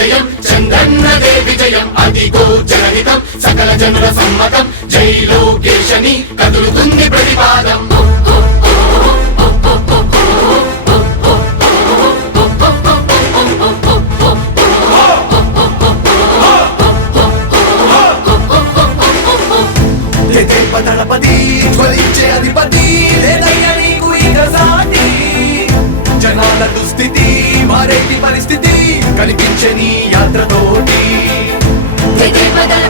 జయం అపజయం చంద్రన్నదే విజయం అదిగో జనహితం సకల జనుల సమ్మతం జై లోకేశని కదులుతుంది ప్రతిపాదం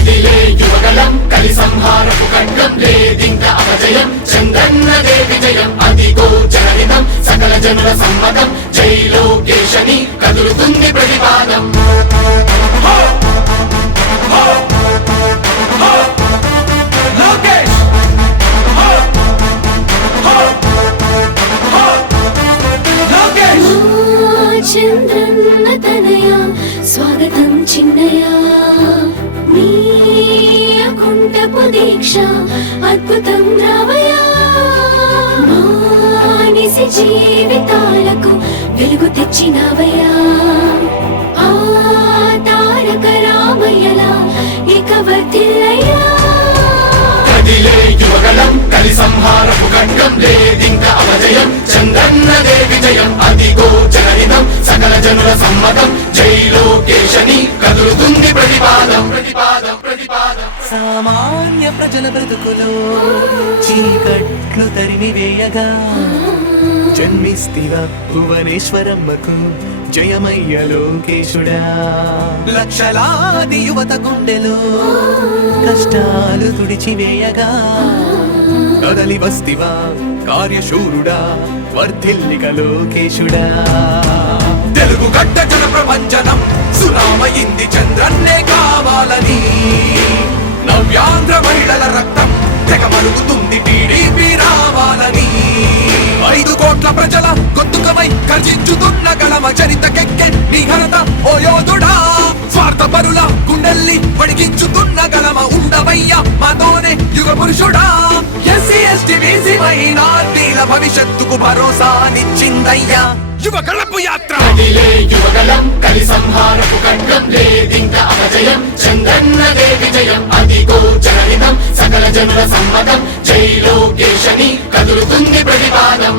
కదిలే యువగలం కలి సంహారపు ఖడ్గం లేదింక అపజయం చంద్రన్నదే విజయం అదిగో జనహితం సకల జనుల సమ్మతం జై లోకేశని కదులుతుంది ప్రతిపాదం. లోకేష్! లోకేష్! చంద్రన్న తనయ స్వాగతం చిన్నయ దీక్ష అద్భుతం రావయ మానిసి జీవితాలకు వెలుగు తెచ్చినవయ్యా ఆ తారక రామయ్యలా ఇక వర్తిల్లయ్యా కదిలే యువగలం కలి సంహారపు ఖడ్గం లేదింక అపజయం చంద్రన్నదే విజయం అదిగో జనహితం సకల జనుల సమ్మతం జై లోకేశని కదులుతుంది ప్రతిపాదం ప్రతిపాదం ప్రతిపాదం. సామాన్య ప్రజల బ్రతుకులో చీకట్లు తరిమి వేయగా జన్మిస్తివ భువనేశ్వరమ్మకు జయమయ్య లోకేశుడా. లక్షలాది యువత గుండెలో కష్టాలు తుడిచివేయగా. కదలి వస్తివా కార్యశూరుడా వర్ధిల్లిక లోకేశుడా. తెలుగు గడ్డ జన ప్రపంచనం సునామయింది చంద్రన్నే కావాలని నవ్యాంధ్ర ప్రజల గొంతుకమై గర్జించుతున్న గళమ చరితకెక్కె నీ ఘనత ఓ యోధుడా. స్వార్థ పరుల గుండెల్ని వడిగించుతున్న గళమ ఉండవయ్య మాతోనే యుగ పురుషుడా ఎస్సీ ఎస్టీ బీసీ మైనార్టీల భవిష్యత్తుకు భరోసానిచ్చిందయ్యా యువకళంపు యాత్ర. కదిలే యువగలం కలి సంహారపు ఖండం లేదింక అపజయం చంద్రన్నదే విజయం అదిగో జనహితం సకల జనుల సమ్మతం జై లోకేశని కదులుతుంది ప్రతిపాదం.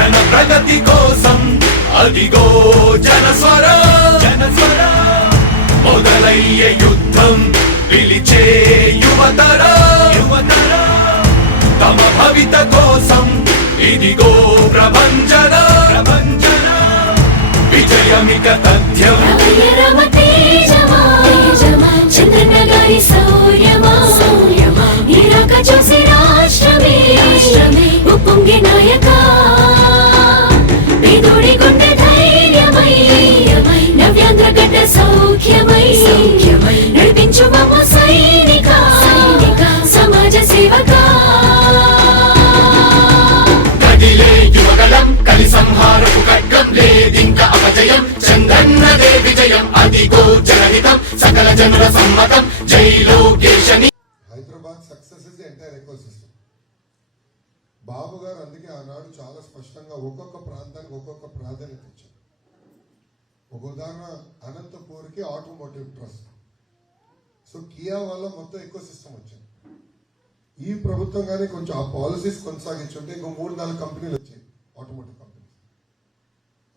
జన ప్రగతి కోసం అదిగో జనస్వర జనస్వర మొదలయ్యే యుద్ధం పిలిచే యువతర. యువతర. తమ భవిత కోసం ఇదిగో ప్రభంజన. ప్రభంజన. విజయమిక తథ్యం. జనహితం సకల జనుల సమ్మతం. జై Hyderabad success is entire ecosystem Babu గారు అందుకే ఆనాడు చాలా స్పష్టంగా ఒక్కొక్క ప్రాంతానికి ఒక్కొక్క ప్రాధాన్యత ఇచ్చారు. ఒక ఉదాహరణ అనంతపూర్కి ఆటోమోటివ్ ట్రస్ట్ సో కియా వల్ల మొత్తం ఎక్కువ సిస్టమ్ వచ్చింది ఈ ప్రభుత్వం కానీ కొంచెం ఆ పాలసీస్ కొనసాగించుంటే ఇంకో మూడు నాలుగు కంపెనీలు వచ్చాయి ఆటోమోటివ్ కంపెనీ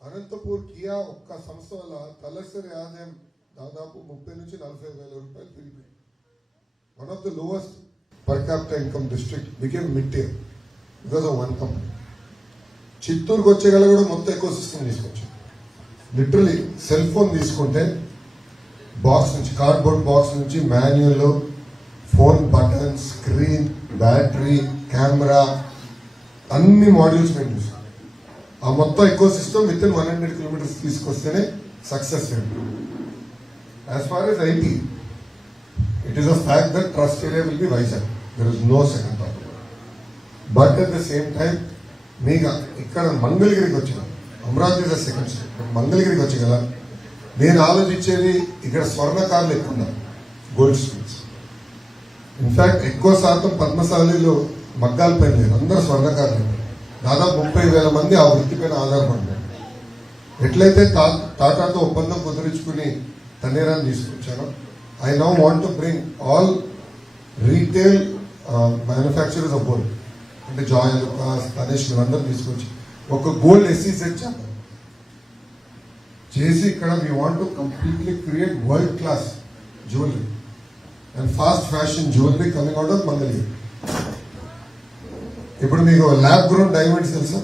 అనంతపూర్ కియా ఒక్క సంస్థ వల్ల తలసరి ఆదాయం దాదాపు ముప్పై నుంచి నలభై వేల రూపాయలు పెరిగిపోయింది. One of the lowest per capita income district became mid-tier because one one company. చిత్తూరుకు వచ్చేగల కూడా మొత్తం ఎక్కువ సిస్టమ్ తీసుకొచ్చాం లిటరలీ సెల్ ఫోన్ తీసుకుంటే బాక్స్ నుంచి కార్డ్బోర్డ్ బాక్స్ నుంచి manual phone button screen battery camera అన్ని మాడ్యూల్స్ మేము చూసాం ఆ మొత్తం ఎక్కువ system with in one hundred kilometres తీసుకొస్తేనే success as far as IT it is a fact that trust area will be Vizag There is no second thought but at the same time మీకు ఇక్కడ మంగళగిరికి వచ్చిన Amaravati is second state మంగళగిరికి వచ్చి కదా నేను ఆలోచించేది ఇక్కడ స్వర్ణకారులు ఎక్కువ ఉన్నారు గోల్డ్ స్మిత్స్ ఇన్ఫ్యాక్ట్ ఎక్కువ శాతం పద్మశాలిలో మగ్గాల పైన లేదు అందరూ స్వర్ణకారులు దాదాపు ముప్పై వేల మంది ఆ వృత్తి పైన ఆధారపడ్డారు. ఎట్లయితే తా టాటాతో ఒప్పందం కుదిరించుకుని తనేరాన్ని తీసుకొచ్చారో I now want to bring all retail manufacturers of gold అంటే జాయ్ లుకాస్ తనేష్ వీళ్ళందరూ తీసుకొచ్చి ఒక గోల్డ్ ఎస్సీ సెట్ చేద్దాం. చేసి ఇక్కడ we want to completely create world class jewellery and fast fashion jewellery coming out of Mangalagiri ఇప్పుడు మీకు ల్యాబ్ గ్రోన్ డైమండ్స్ తెలుసా?